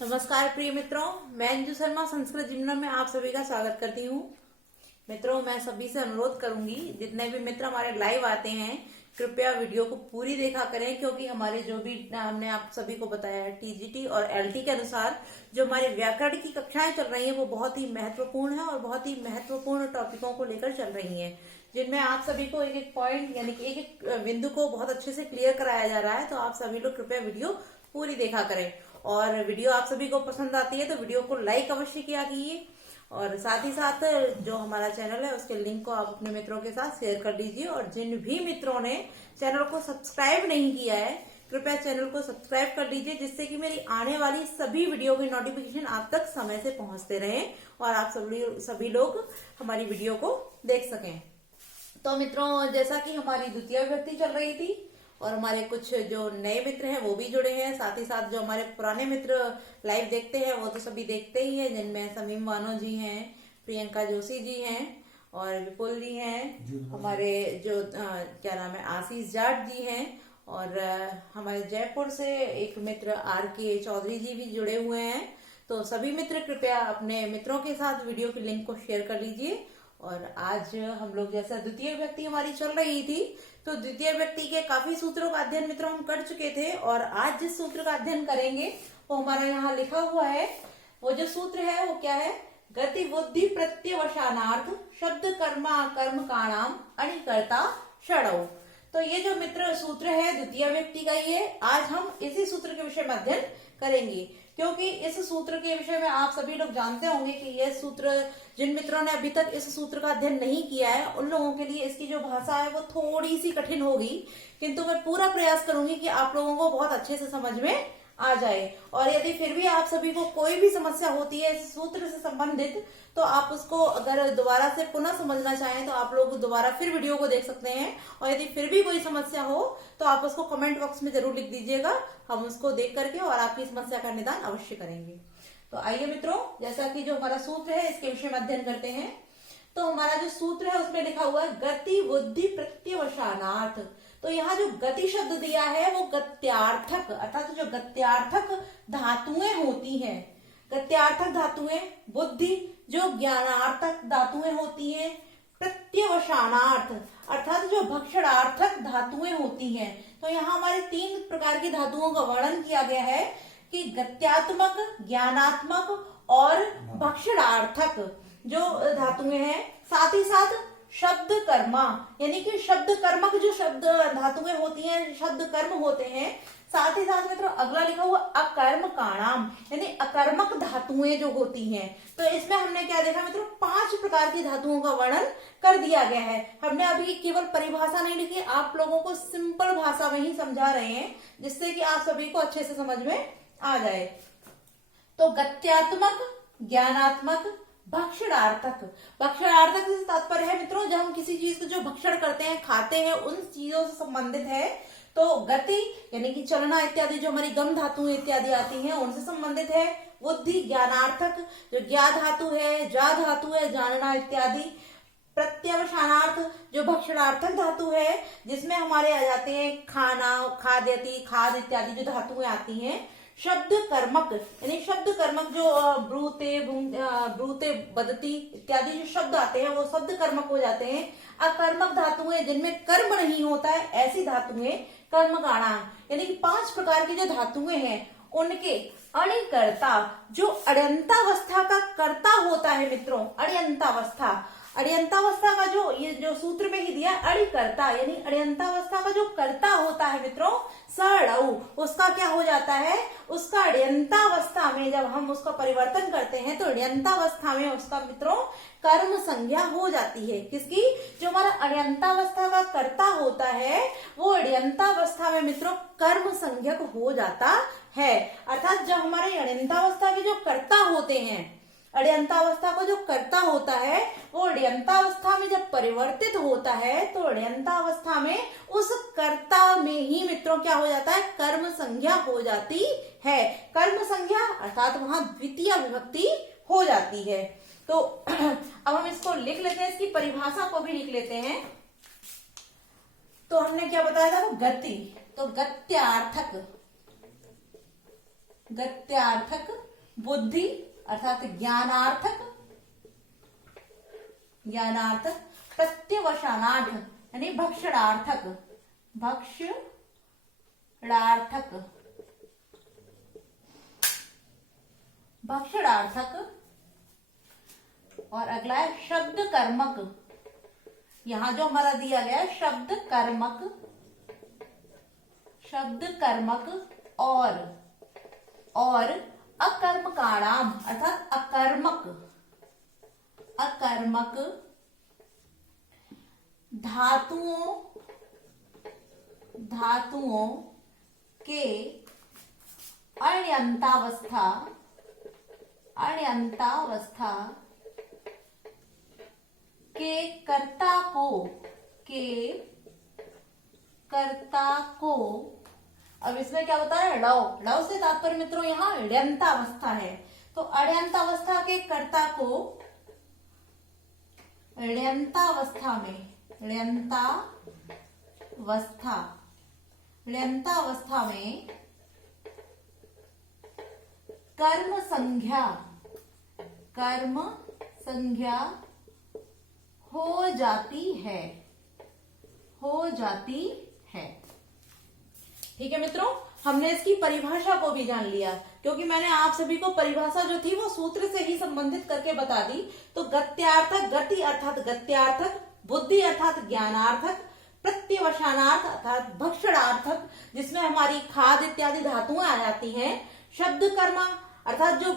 नमस्कार प्रिय मित्रों, मैं अंजू शर्मा संस्कृत जिम्नम में आप सभी का स्वागत करती हूँ। मित्रों, मैं सभी से अनुरोध करूंगी, जितने भी मित्र हमारे लाइव आते हैं कृपया वीडियो को पूरी देखा करें, क्योंकि हमारे जो भी हमने आप सभी को बताया है टीजीटी और एलटी के अनुसार जो हमारे व्याकरण की कक्षाएं चल रही हैं वो बहुत ही महत्वपूर्ण है और बहुत ही महत्वपूर्ण टॉपिकों को लेकर चल रही हैं, जिनमें आप सभी को एक एक पॉइंट यानी कि एक एक बिंदु को बहुत अच्छे से क्लियर कराया जा रहा है। तो आप सभी लोग कृपया वीडियो पूरी देखा करें और वीडियो आप सभी को पसंद आती है तो वीडियो को लाइक अवश्य किया कीजिए और साथ ही साथ जो हमारा चैनल है उसके लिंक को आप अपने मित्रों के साथ शेयर कर दीजिए। और जिन भी मित्रों ने चैनल को सब्सक्राइब नहीं किया है कृपया चैनल को सब्सक्राइब कर लीजिए, जिससे कि मेरी आने वाली सभी वीडियो की नोटिफिकेशन आप तक समय से पहुंचते रहे और आप सभी लोग हमारी वीडियो को देख सकें। तो मित्रों, जैसा कि हमारी द्वितीय विभक्ति चल रही थी और हमारे कुछ जो नए मित्र हैं वो भी जुड़े हैं, साथ ही साथ जो हमारे पुराने मित्र लाइव देखते हैं वो तो सभी देखते ही हैं, जिनमें समीम वानो जी हैं, प्रियंका जोशी जी हैं और विपुल जी हैं, हमारे जो क्या नाम है आशीष जाट जी हैं और हमारे जयपुर से एक मित्र RK चौधरी जी भी जुड़े हुए हैं। तो सभी मित्र कृपया अपने मित्रों के साथ वीडियो की लिंक को शेयर कर लीजिए। और आज हम लोग जैसा द्वितीय व्यक्ति हमारी चल रही थी तो द्वितीय व्यक्ति के काफी सूत्रों का अध्ययन मित्रों हम कर चुके थे और आज जिस सूत्र का अध्ययन करेंगे वो हमारा यहाँ लिखा हुआ है। वो जो सूत्र है वो क्या है? गति बुद्धि प्रत्यवसानार्थ शब्द कर्मा कर्म काणाम अणिकर्ता षडौ। तो ये जो मित्र सूत्र है द्वितीय व्यक्ति का, ये आज हम इसी सूत्र के विषय में अध्ययन करेंगे, क्योंकि इस सूत्र के विषय में आप सभी लोग जानते होंगे कि यह सूत्र जिन मित्रों ने अभी तक इस सूत्र का अध्ययन नहीं किया है उन लोगों के लिए इसकी जो भाषा है वो थोड़ी सी कठिन होगी, किंतु मैं पूरा प्रयास करूंगी कि आप लोगों को बहुत अच्छे से समझ में आ जाए। और यदि फिर भी आप सभी को कोई भी समस्या होती है इस सूत्र से संबंधित तो आप उसको अगर दोबारा से पुनः समझना चाहें तो आप लोग दोबारा फिर वीडियो को देख सकते हैं और यदि फिर भी कोई समस्या हो तो आप उसको कमेंट बॉक्स में जरूर लिख दीजिएगा, हम उसको देख करके और आपकी समस्या का निदान अवश्य करेंगे। तो आइए मित्रों, जैसा कि जो हमारा सूत्र है इसके विषय में अध्ययन करते हैं। तो हमारा जो सूत्र है उसमें लिखा हुआ है गति बुद्धि प्रत्यवसानार्थ। तो यहाँ जो गति शब्द दिया है वो गत्यार्थक अर्थात जो गत्यार्थक धातुएं होती हैं, गत्यार्थक धातुएं, बुद्धि जो ज्ञानार्थक धातुएं होती हैं, प्रत्यवसानार्थ अर्थात जो भक्षणार्थक धातुएं होती हैं। तो यहाँ हमारे 3 प्रकार की धातुओं का वर्णन किया गया है कि गत्यात्मक, ज्ञानात्मक और भक्षणार्थक जो धातुएं हैं। साथ ही साथ शब्द कर्मा यानी कि शब्द कर्मक जो शब्द धातुएं होती हैं, शब्द कर्म होते हैं। साथ ही साथ मित्रों अगला लिखा हुआ अकर्म काणाम यानी अकर्मक धातुएं जो होती हैं। तो इसमें हमने क्या देखा मित्रों, 5 प्रकार की धातुओं का वर्णन कर दिया गया है। हमने अभी केवल परिभाषा नहीं लिखी, आप लोगों को सिंपल भाषा में ही समझा रहे हैं, जिससे कि आप सभी को अच्छे से समझ में आ जाए। तो गत्यात्मक, ज्ञानात्मक, भक्षणार्थक। भक्षणार्थक से तात्पर्य है मित्रों जब हम किसी चीज को जो भक्षण करते हैं, खाते हैं, उन चीजों से संबंधित है। तो गति यानी कि चलना इत्यादि जो हमारी गम धातुएं इत्यादि आती हैं उनसे संबंधित है। बुद्धि ज्ञानार्थक जो ज्ञा धातु है, जा धातु है, जानना इत्यादि। प्रत्यवसानार्थ जो भक्षणार्थक धातु है जिसमें हमारे आ जाते हैं खाना, खाद्यति, खाद इत्यादि जो धातुएं आती हैं। शब्द कर्मक यानी शब्द कर्मक जो ब्रूते बदती इत्यादि जो शब्द आते हैं वो शब्द कर्मक हो जाते हैं। अकर्मक धातुएं जिनमें कर्म नहीं होता है ऐसी धातुएं कर्म काणाम यानी कि 5 प्रकार की जो धातुएं हैं उनके अणिकर्ता जो अण्यंतावस्था का कर्ता होता है मित्रों। अण्यंतावस्था का जो ये जो सूत्र में ही दिया अणिकर्ता यानी अण्यंतावस्था का जो कर्ता होता है मित्रों सड़ऊ, उसका क्या हो जाता है, उसका अण्यंतावस्था में जब हम उसका परिवर्तन करते हैं तो अण्यंतावस्था में उसका मित्रों कर्म संज्ञा हो जाती है। किसकी? जो हमारा अण्यंतावस्था का कर्ता होता है वो अण्यंतावस्था में मित्रों कर्म संज्ञक हो जाता है। अर्थात जब हमारे अण्यंतावस्था के जो कर्ता होते हैं, अण्यंतावस्था को जो कर्ता होता है वो अण्यंतावस्था में जब परिवर्तित होता है तो अण्यंतावस्था में उस कर्ता में ही मित्रों क्या हो जाता है, कर्म संज्ञा हो जाती है। कर्म संज्ञा अर्थात वहां द्वितीय विभक्ति हो जाती है। तो अब हम इसको लिख लेते हैं, इसकी परिभाषा को भी लिख लेते हैं। तो हमने क्या बताया था, वो गति, तो गत्यार्थक, गत्यार्थक, बुद्धि अर्थात ज्ञानार्थक, ज्ञानार्थक, प्रत्यवसानार्थ यानी भक्षणार्थक, भक्षणार्थक, भक्षणार्थक। और अगला है शब्द कर्मक। यहां जो हमारा दिया गया है शब्द कर्मक, शब्द कर्मक और अकर्मकाणाम अर्थात अकर्मक, अकर्मक धातुओं के अण्यन्तावस्था के कर्ता को अब इसमें क्या होता है ड़व, ड़व से तात्पर्य मित्रों यहाँ अण्यन्तावस्था है। तो अण्यन्तावस्था के कर्ता को अण्यन्तावस्था में कर्म संज्ञा हो जाती है। ठीक है मित्रों, हमने इसकी परिभाषा को भी जान लिया, क्योंकि मैंने आप सभी को परिभाषा जो थी वो सूत्र से ही संबंधित करके बता दी। तो गत्यार्थक, गति अर्थात गत्यार्थक, बुद्धि अर्थात ज्ञानार्थक, प्रत्यवसानार्थ अर्थात भक्षणार्थक जिसमें हमारी खाद इत्यादि धातुएं आ जाती हैं, शब्द कर्म अर्थात जो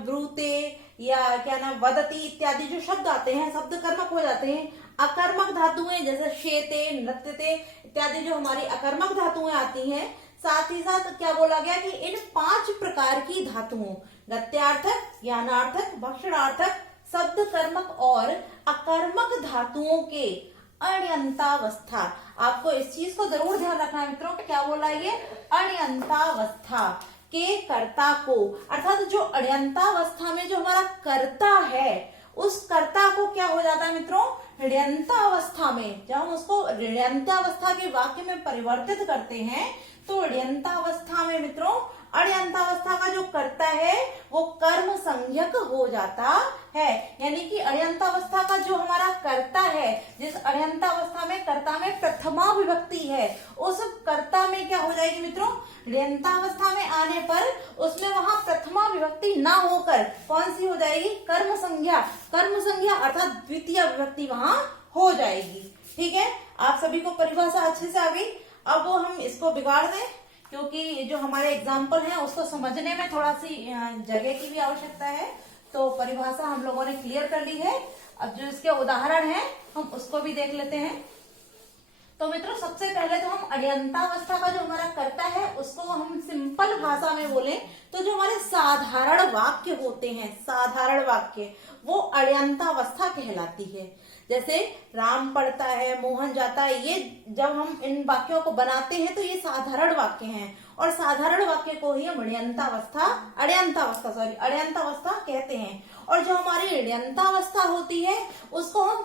ब्रूते या क्या नाम वदति इत्यादि जो शब्द आते हैं शब्द कर्मक हो जाते हैं। अकर्मक धातुएं जैसे शेते, नृत्यते इत्यादि जो हमारी अकर्मक धातुएं आती हैं। साथ ही साथ क्या बोला गया कि इन 5 प्रकार की धातुओं गत्यार्थक, ज्ञानार्थक, भक्षणार्थक, शब्द कर्मक और अकर्मक धातुओं के अण्यन्तावस्था, आपको इस चीज को जरूर ध्यान रखना है मित्रों, क्या बोला ये अण्यन्तावस्था के कर्ता को, अर्थात जो अण्यन्तावस्था में जो हमारा कर्ता है उस कर्ता को क्या हो जाता है मित्रों ऋण्यन्तावस्था में, जब हम उसको ऋण्यन्तावस्था के वाक्य में परिवर्तित करते हैं तो ऋण्यन्तावस्था में मित्रों अण्यन्तावस्था का जो कर्ता है वो कर्म संज्ञक हो जाता है। यानी कि अण्यन्तावस्था का जो हमारा कर्ता है, जिस अण्यन्तावस्था में कर्ता में प्रथमा विभक्ति है, उस कर्ता में क्या हो जाएगी मित्रों ऋण्यन्तावस्था में आने पर उसमें वहां प्रथमा विभक्ति ना होकर कौन सी हो जाएगी कर्म संज्ञा, कर्म संज्ञा अर्थात द्वितीय विभक्ति वहां हो जाएगी। ठीक है, आप सभी को परिभाषा अच्छे से आ गई। अब हम इसको बिगाड़ दें, क्योंकि जो हमारे एग्जाम्पल हैं उसको समझने में थोड़ा सी जगह की भी आवश्यकता है। तो परिभाषा हम लोगों ने क्लियर कर ली है। अब जो इसके उदाहरण हैं हम उसको भी देख लेते हैं। तो मित्रों सबसे पहले तो हम अण्यन्तावस्था का जो हमारा कर्ता है उसको हम सिंपल भाषा में बोलें तो जो हमारे साधारण वाक्य होते हैं, साधारण वाक्य वो अण्यन्तावस्था कहलाती है। जैसे राम पढ़ता है, मोहन जाता है, ये जब हम इन वाक्यों को बनाते हैं तो ये साधारण वाक्य हैं और साधारण वाक्य को ही हम अण्यन्तावस्था कहते हैं। और जो हमारी ऋण्यन्तावस्था होती है उसको हम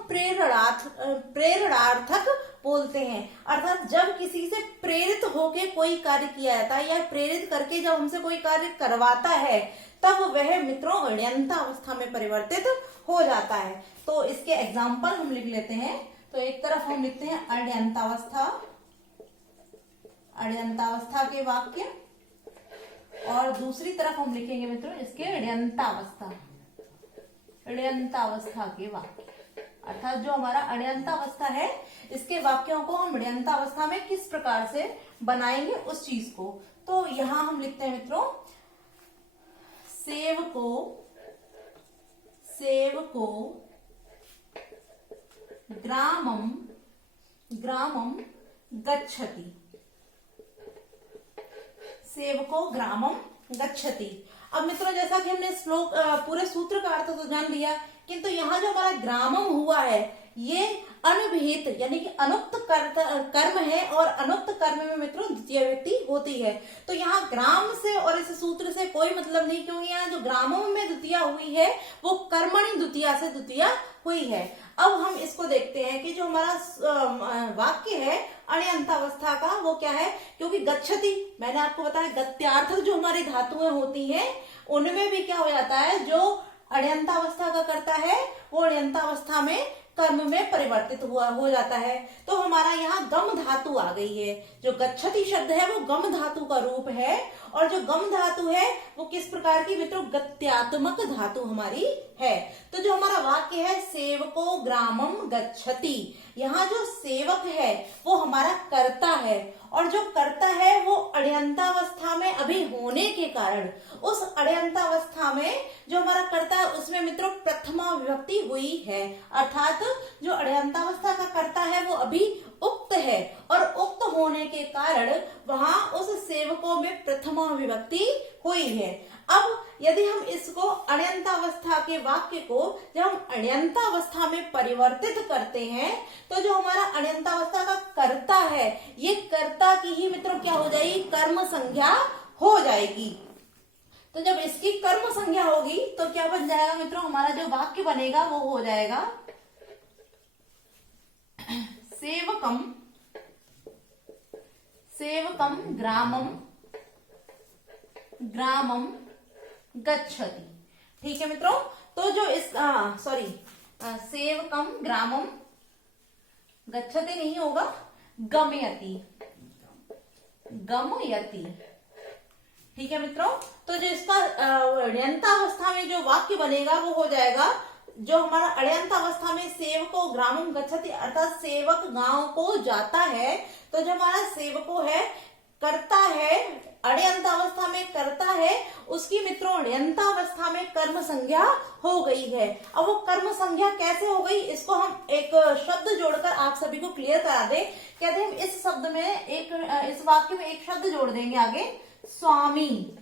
प्रेरणार्थक बोलते हैं, अर्थात जब किसी से प्रेरित होके कोई कार्य किया जाता है या प्रेरित करके जब हमसे कोई कार्य करवाता है तब वह मित्रों अण्यन्तावस्था में परिवर्तित हो जाता है। तो इसके एग्जाम्पल हम लिख लेते हैं। तो एक तरफ हम लिखते हैं अण्यन्तावस्था के वाक्य और दूसरी तरफ हम लिखेंगे मित्रों इसके ऋण्यन्तावस्था के वाक्य, अर्थात जो हमारा अण्यन्तावस्था है इसके वाक्यों को हम ऋण्यन्तावस्था में किस प्रकार से बनाएंगे उस चीज को। तो यहां हम लिखते हैं मित्रों सेव को ग्रामम गच्छति, सेवको ग्रामम गच्छति। अब मित्रों जैसा कि हमने श्लोक पूरे सूत्र का अर्थ तो जान लिया, किंतु यहाँ जो हमारा ग्रामम हुआ है ये अनभिहित यानी कि अनुक्त कर्म है और अनुक्त कर्म में मित्रों द्वितीय व्यक्ति होती है। तो यहाँ ग्राम से और इस सूत्र से कोई मतलब नहीं, क्योंकि यहाँ जो ग्रामों में द्वितीया हुई है वो कर्मणि द्वितीया से द्वितीया हुई है। अब हम इसको देखते हैं कि जो हमारा वाक्य है अण्यंतावस्था का वो क्या है, क्योंकि गच्छति मैंने आपको बताया गत्यार्थक जो हमारी धातुएं होती हैं उनमें भी क्या हो जाता है, जो अण्यंतावस्था का करता है वो अण्यंतावस्था में कर्म में परिवर्तित हो जाता है। तो हमारा यहाँ गम धातु आ गई है। जो गच्छति शब्द है वो गम धातु का रूप है, और जो गम धातु है वो किस प्रकार की मित्रों, गत्यात्मक धातु हमारी है। तो जो हमारा वाक्य है सेवको ग्रामम गच्छति, यहाँ जो सेवक है वो हमारा कर्ता है, और जो कर्ता है वो अण्यंतावस्था में अभी होने के कारण उस अण्यंतावस्था में जो हमारा कर्ता है उसमें मित्रों प्रथमा विभक्ति हुई है, अर्थात जो अण्यंतावस्था का कर्ता है वो अभी उक्त है, और उक्त होने के कारण वहां उस सेवकों में प्रथमा विभक्ति हुई है। अब यदि हम इसको अण्यंतावस्था के वाक्य को जब हम अण्यंतावस्था में परिवर्तित करते हैं तो जो हमारा अण्यंतावस्था का कर्ता है ये कर्ता की ही मित्रों क्या हो जाएगी, कर्म संज्ञा हो जाएगी। तो जब इसकी कर्म संज्ञा होगी तो क्या बन जाएगा मित्रों, हमारा जो वाक्य बनेगा वो हो जाएगा सेवकम सेवकम ग्रामम ग्रामम गच्छति। ठीक है मित्रों, तो जो इस सेवकम ग्रामम गच्छति नहीं होगा, गमयति गमयति। ठीक है मित्रों, तो जो इसका अण्यंतावस्था में जो वाक्य बनेगा वो हो जाएगा, जो हमारा अण्यंतावस्था में सेवको ग्रामम गच्छति अर्थात सेवक गांव को जाता है, तो जो हमारा सेवको है करता है अण्यंतावस्था में करता है उसकी मित्रों अण्यंतावस्था में कर्म संज्ञा हो गई है। अब वो कर्म संज्ञा कैसे हो गई, इसको हम एक शब्द जोड़कर आप सभी को क्लियर करा दे। कहते हैं इस शब्द में इस वाक्य में एक शब्द जोड़ देंगे आगे, स्वामी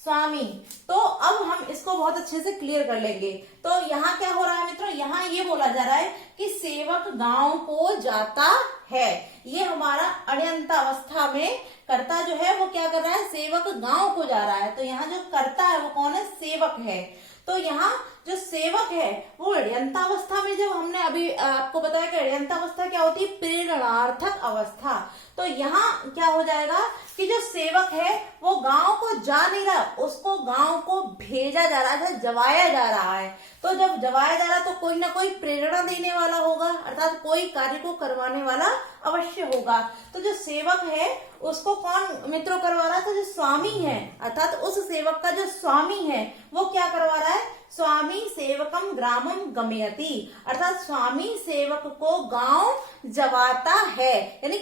स्वामी। तो अब हम इसको बहुत अच्छे से क्लियर कर लेंगे। तो यहाँ क्या हो रहा है मित्रों, यहाँ ये बोला जा रहा है कि सेवक गांव को जाता है। ये हमारा अण्यंतावस्था में कर्ता जो है वो क्या कर रहा है, सेवक गांव को जा रहा है। तो यहाँ जो कर्ता है वो कौन है, सेवक है। तो यहाँ जो सेवक है वो अण्यंतावस्था में, जब हमने अभी आपको बताया कि अण्यंतावस्था क्या होती है, प्रेरणार्थक अवस्था। तो यहाँ क्या हो जाएगा कि जो सेवक है वो गांव को जा नहीं रहा, उसको गांव को भेजा जा रहा है, जवाया जा रहा है। तो जब जवाया जा रहा है तो कोई ना कोई प्रेरणा देने वाला होगा, अर्थात कोई कार्य को करवाने वाला अवश्य होगा। तो जो सेवक है उसको कौन मित्रों करवा रहा है, तो जो स्वामी है अर्थात उस सेवक का जो स्वामी है वो क्या करवा रहा है, स्वामी सेवकम ग्रामम गमयति अर्थात स्वामी सेवक को गांव जवाता है। यानी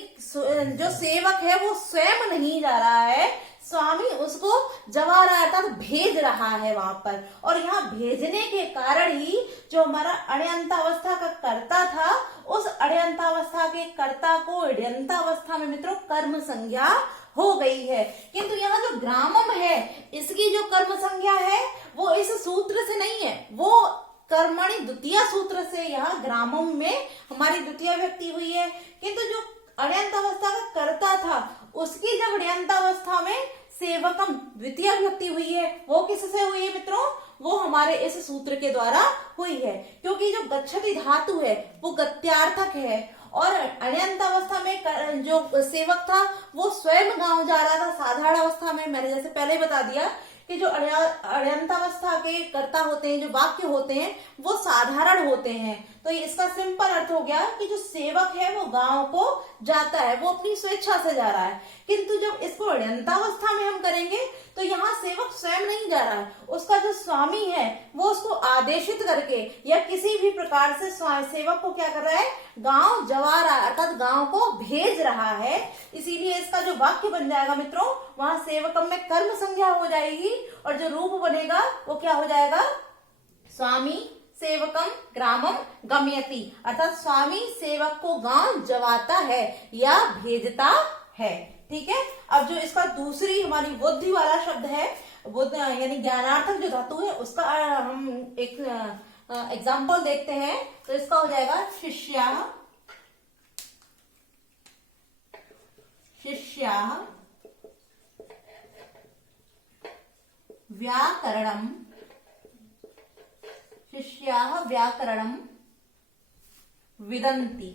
जो सेवक है वो स्वयं नहीं जा रहा है, स्वामी उसको जवा रहा है अर्थात भेज रहा है वहां पर। और यहाँ भेजने के कारण ही जो हमारा अण्यंतावस्था का कर्ता था उस अण्यंतावस्था के कर्ता को अण्यंतावस्था में मित्रों कर्म संज्ञा हो गई है। किंतु यहाँ जो ग्रामम है इसकी जो कर्म संज्ञा है वो इस सूत्र से नहीं है, वो कर्मणि द्वितीय सूत्र से यहाँ ग्रामम में हमारी द्वितीय व्यक्ति हुई है। किंतु जो अण्यंतावस्था का कर्ता था उसकी जब अण्यंतावस्था में सेवकम द्वितीय व्यक्ति हुई है वो किससे हुई है मित्रों, वो हमारे इस सूत्र के द्वारा हुई है। क्योंकि जो गच्छति धातु है वो गत्यार्थक है और अण्यंतावस्था में जो सेवक था वो स्वयं गांव जा रहा था। साधारण अवस्था में मैंने जैसे पहले ही बता दिया कि जो अण्यंतावस्था के कर्ता होते हैं, जो वाक्य होते हैं वो साधारण होते हैं। तो इसका सिंपल अर्थ हो गया कि जो सेवक है वो गांव को जाता है, वो अपनी स्वेच्छा से जा रहा है। किंतु जब इसको अण्यंतावस्था में हम करेंगे तो यहाँ सेवक स्वयं नहीं जा रहा है, उसका जो स्वामी है वो उसको आदेशित करके या किसी भी प्रकार से सेवक को क्या कर रहा है, गांव जवा रहा है अर्थात गांव को भेज रहा है। इसीलिए इसका जो वाक्य बन जाएगा मित्रों वहां सेवकम में कर्म संज्ञा हो जाएगी और जो रूप बनेगा वो क्या हो जाएगा, स्वामी सेवकम ग्रामम गमयति अर्थात स्वामी सेवक को गांव जवाता है या भेजता है। ठीक है। अब जो इसका दूसरी हमारी बुद्धि वाला शब्द है, बुद्ध यानी ज्ञानार्थक जो धातु है उसका हम एक एग्जाम्पल देखते हैं। तो इसका हो जाएगा शिष्याः, शिष्याः व्याकरणं, शिष्याः व्याकरणं विदन्ति,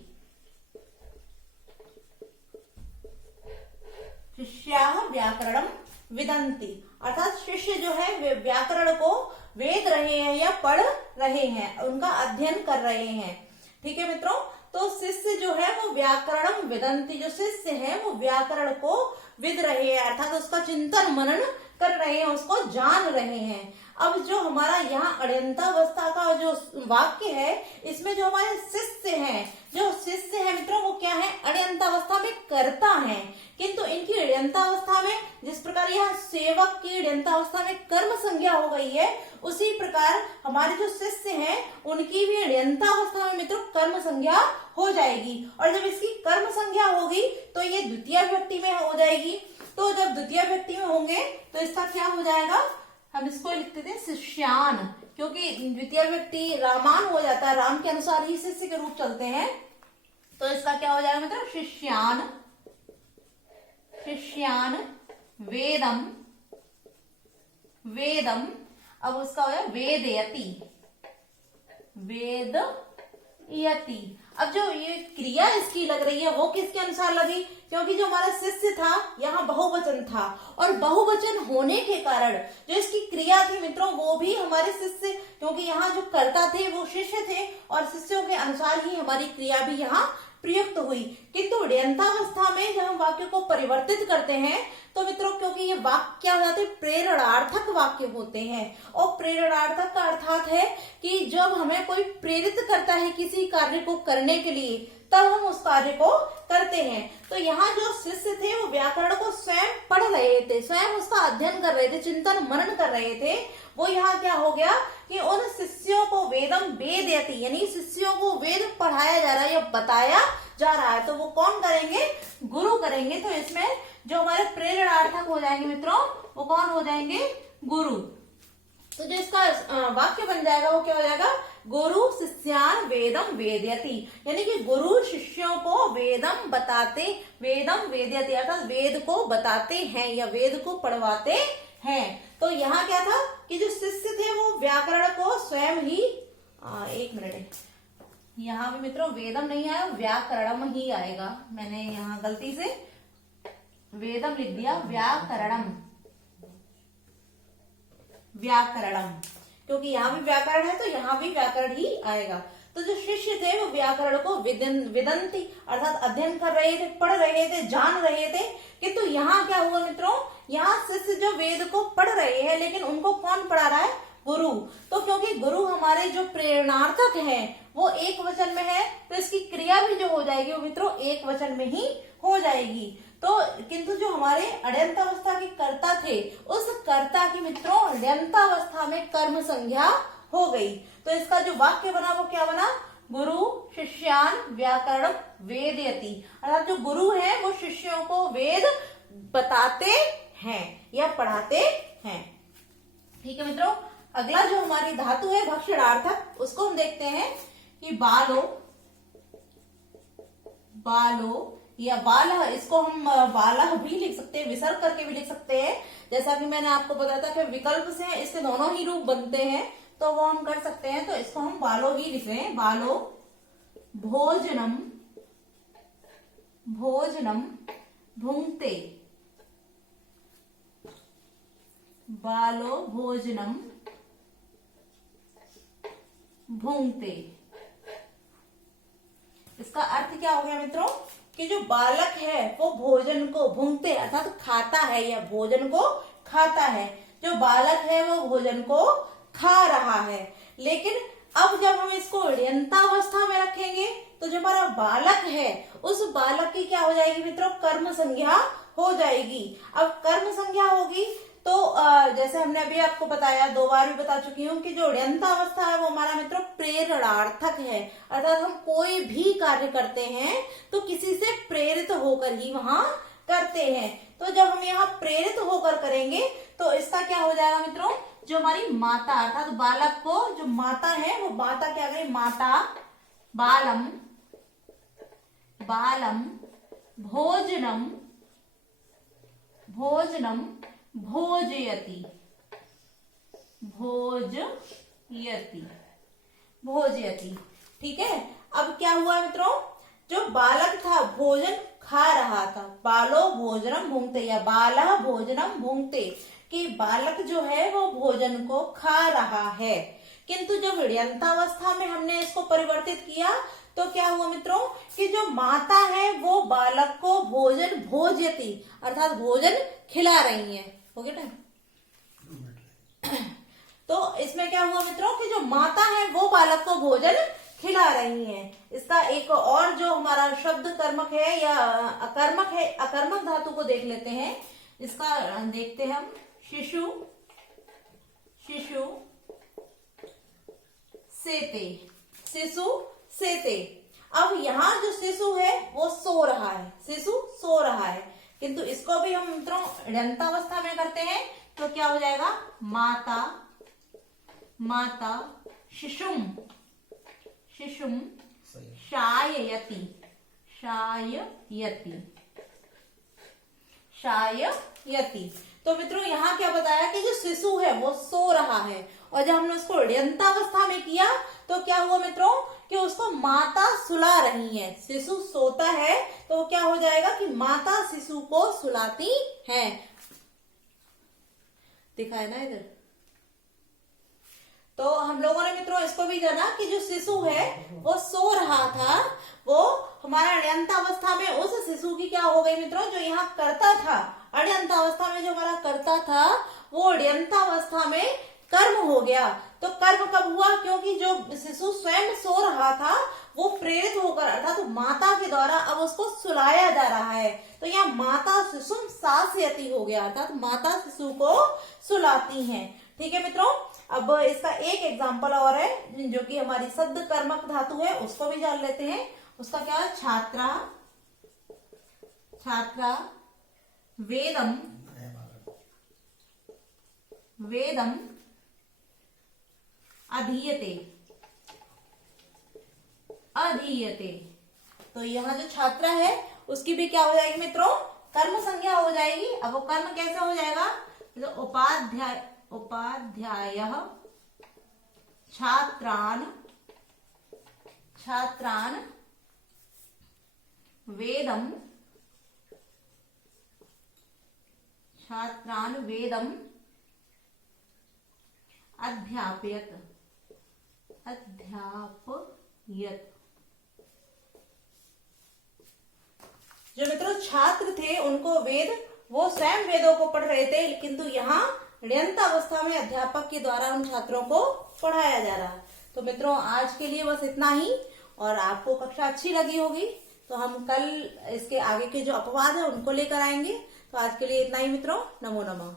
शिष्याः व्याकरणं विदन्ति। अर्थात शिष्य जो है व्याकरण को वेद रहे हैं या पढ़ रहे हैं, उनका अध्ययन कर रहे हैं। ठीक है मित्रों, तो शिष्य जो है वो व्याकरणम विदन्ति, जो शिष्य है वो व्याकरण को विद रहे हैं, अर्थात उसका चिंतन मनन कर रहे हैं, उसको जान रहे हैं। अब जो हमारा यहाँ अड़यंतावस्था का जो वाक्य है, इसमें जो हमारे शिष्य हैं, जो शिष्य है मित्रों वो क्या है, अड़यंतावस्था में करता है। किंतु इनकी अड़यंतावस्था में जिस प्रकार यहाँ सेवक की अड़यंतावस्था में कर्म संज्ञा हो गई है, उसी प्रकार हमारे जो शिष्य हैं उनकी भी अड़यंतावस्था में मित्रों कर्म संज्ञा हो जाएगी। और जब इसकी कर्म संज्ञा होगी तो ये द्वितीय विभक्ति में हो जाएगी। तो जब द्वितीय विभक्ति में होंगे तो इसका क्या हो जाएगा, हम इसको लिखते थे शिष्यान, क्योंकि द्वितीय विभक्ति रामान हो जाता है, राम के अनुसार ही शिष्य के रूप चलते हैं। तो इसका क्या हो जाएगा मतलब शिष्यान, शिष्यान वेदम, वेदम, अब उसका हो जाएगा वेदयति, वेदयति। अब जो ये क्रिया इसकी लग रही है वो किसके अनुसार लगी, क्योंकि जो हमारा शिष्य था यहाँ बहुवचन था, और बहुवचन होने के कारण जो इसकी क्रिया थी मित्रों वो भी हमारे शिष्य, क्योंकि यहाँ जो कर्ता थे वो शिष्य थे और शिष्यों के अनुसार ही हमारी क्रिया भी यहाँ प्रयुक्त हुई। किंतु अड़यंतावस्था में जब हम वाक्य को परिवर्तित करते हैं तो मित्रों क्योंकि ये वाक्य क्या हो जाते हैं, प्रेरणार्थक वाक्य होते हैं। और प्रेरणार्थक का अर्थात है कि जब हमें कोई प्रेरित करता है किसी कार्य को करने के लिए तब हम उस कार्य को करते हैं। तो यहाँ जो शिष्य थे वो व्याकरण को स्वयं पढ़ रहे थे, स्वयं उसका अध्ययन कर रहे थे, चिंतन मनन कर रहे थे। वो यहाँ क्या हो गया कि उन शिष्यों को वेदम वेदयति, यानी शिष्यों को वेद पढ़ाया जा रहा है या बताया जा रहा है। तो वो कौन करेंगे, गुरु करेंगे। तो इसमें जो हमारे प्रेरणार्थक हो जाएंगे मित्रों वो कौन हो जाएंगे, गुरु। तो जो इसका वाक्य बन जाएगा वो क्या हो जाएगा, गुरु शिष्यान वेदम वेदयति, यानी कि गुरु शिष्यों को वेदम बताते, वेदम वेदयति अर्थात वेद को बताते हैं या वेद को पढ़वाते हैं। तो यहाँ क्या था कि जो शिष्य थे वो व्याकरण को स्वयं ही, एक मिनट, यहाँ भी मित्रों वेदम नहीं आया, व्याकरणम ही आएगा। मैंने यहाँ गलती से वेदम लिख दिया, व्याकरणम, व्याकरणम, क्योंकि यहाँ भी व्याकरण है तो यहाँ भी व्याकरण ही आएगा। तो जो शिष्य थे वो व्याकरण को विदंती अर्थात अध्ययन कर रहे थे, पढ़ रहे थे, जान रहे थे। किंतु यहाँ क्या हुआ मित्रों, यहाँ शिष्य जो वेद को पढ़ रहे हैं लेकिन उनको कौन पढ़ा रहा है, गुरु। तो क्योंकि गुरु हमारे जो प्रेरणार्थक हैं वो एक वचन में है तो इसकी क्रिया भी जो हो जाएगी वो मित्रों एक वचन में ही हो जाएगी। तो किंतु जो हमारे अड़यंतावस्था के कर्ता थे उस कर्ता की मित्रों अड़यंतावस्था में कर्म संज्ञा हो गई। तो इसका जो वाक्य बना वो क्या बना, गुरु शिष्यान व्याकरण वेदयति, अर्थात जो गुरु है वो शिष्यों को वेद बताते हैं या पढ़ाते हैं। ठीक है मित्रों, अगला जो हमारी धातु है भक्षणार्थक, उसको हम देखते हैं कि बालो, बालो या बालह, इसको हम बालह भी लिख सकते हैं, विसर्ग करके भी लिख सकते हैं। जैसा कि मैंने आपको बताया था कि विकल्प से इससे दोनों ही रूप बनते हैं तो वो हम कर सकते हैं। तो इसको हम बालो ही लिख रहे हैं, बालो भोजनम, भोजनम भुंक्ते, बालो भोजनम भुंक्ते। इसका अर्थ क्या हो गया मित्रों कि जो बालक है वो भोजन को भुंक्ते अर्थात खाता है या भोजन को खाता है। जो बालक है वो भोजन को खा रहा है। लेकिन अब जब हम इसको अड़यंतावस्था में रखेंगे तो जो हमारा बालक है उस बालक की क्या हो जाएगी मित्रों, कर्म संज्ञा हो जाएगी। अब कर्म संज्ञा होगी तो जैसे हमने अभी आपको बताया, 2 बार भी बता चुकी हूँ कि जो अड़यंतावस्था है वो हमारा मित्रों प्रेरणार्थक है, अर्थात हम कोई भी कार्य करते हैं तो किसी से प्रेरित होकर ही वहां करते हैं। तो जब हम यहाँ प्रेरित होकर करेंगे तो इसका क्या हो जाएगा मित्रों, जो हमारी माता अर्थात तो बालक को जो माता है वो माता क्या करें, माता बालम बालम भोजनम भोजनम भोजयति भोजयति भोजयति। ठीक है, अब क्या हुआ मित्रों, जो बालक था भोजन खा रहा था, बालो भोजनम भुंगते या बालः भोजनम भुंगते, कि बालक जो है वो भोजन को खा रहा है। किंतु जब ऋयंतावस्था में हमने इसको परिवर्तित किया तो क्या हुआ मित्रों, कि जो माता है वो बालक को भोजन भोजयति अर्थात भोजन खिला रही है। हो गया टाइम। तो इसमें क्या हुआ मित्रों, कि जो माता है वो बालक को भोजन खिला रही है। इसका एक और जो हमारा शब्द कर्मक है या अकर्मक है, अकर्मक धातु को देख लेते हैं। इसका देखते हैं हम, शिशु शिशु सेते शिशु सेते। अब यहाँ जो शिशु है वो सो रहा है, शिशु सो रहा है, किंतु इसको भी हम मित्रों ऋयंतावस्था में करते हैं तो क्या हो जाएगा, माता माता शिशुम शिशुम शाययति शाययति शाययति। तो मित्रों यहाँ क्या बताया कि जो शिशु है वो सो रहा है, और जब हमने उसको ऋयंतावस्था में किया तो क्या हुआ मित्रों, कि उसको माता सुला रही है। शिशु सोता है तो क्या हो जाएगा कि माता शिशु को सुलाती है। दिखा है ना इधर। तो हम लोगों ने मित्रों इसको भी जाना कि जो शिशु है वो सो रहा था, वो हमारा ऋयंतावस्था में उस शिशु की क्या हो गई मित्रों, जो यहाँ करता था अण्यंतावस्था में जो हमारा करता था वो ऋयंतावस्था में कर्म हो गया। तो कर्म कब हुआ, क्योंकि जो शिशु स्वयं सो रहा था वो प्रेरित होकर अर्थात तो माता के द्वारा अब उसको सुलाया जा रहा है। तो यहाँ माता शिशुम सासयति हो गया, अर्थात माता शिशु को सुलाती हैं। ठीक है मित्रों, अब इसका एक एग्जाम्पल और है जो कि हमारी शब्द कर्मक धातु है, उसको भी जान लेते हैं। उसका क्या है, छात्रा छात्रा वेदम वेदम अधीयते अधीयते। तो यहाँ जो छात्रा है उसकी भी क्या हो जाएगी मित्रों, कर्म संज्ञा हो जाएगी। अब वो कर्म कैसे हो जाएगा, तो उपाध्याय उपाध्यायः छात्रान छात्रान वेदम छात्रान वेदम अध्यापयत अध्यापयत। जो मित्रों छात्र थे उनको वेद, वो स्वयं वेदों को पढ़ रहे थे, किंतु यहाँ ऋयंतावस्था में अध्यापक के द्वारा उन छात्रों को पढ़ाया जा रहा। तो मित्रों आज के लिए बस इतना ही, और आपको कक्षा अच्छी लगी होगी तो हम कल इसके आगे के जो अपवाद है उनको लेकर आएंगे। तो आज के लिए इतना ही मित्रों, नमो नमः।